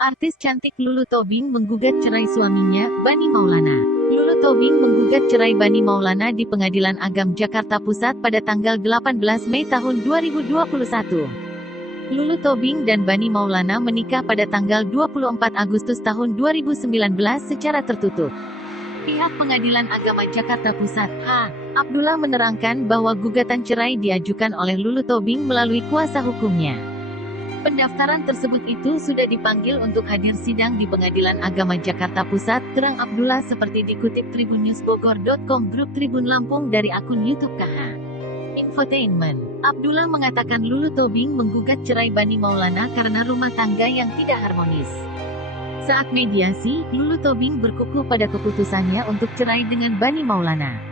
Artis cantik Lulu Tobing menggugat cerai suaminya, Bani Maulana. Lulu Tobing menggugat cerai Bani Maulana di Pengadilan Agam Jakarta Pusat pada tanggal 18 Mei tahun 2021. Lulu Tobing dan Bani Maulana menikah pada tanggal 24 Agustus tahun 2019 secara tertutup. Pihak Pengadilan Agama Jakarta Pusat, H. Abdullah menerangkan bahwa gugatan cerai diajukan oleh Lulu Tobing melalui kuasa hukumnya. Pendaftaran tersebut itu sudah dipanggil untuk hadir sidang di Pengadilan Agama Jakarta Pusat, terang Abdullah seperti dikutip tribunnewsbogor.com grup Tribun Lampung dari akun YouTube KH Infotainment. Abdullah mengatakan Lulu Tobing menggugat cerai Bani Maulana karena rumah tangga yang tidak harmonis. Saat mediasi, Lulu Tobing berkukuh pada keputusannya untuk cerai dengan Bani Maulana.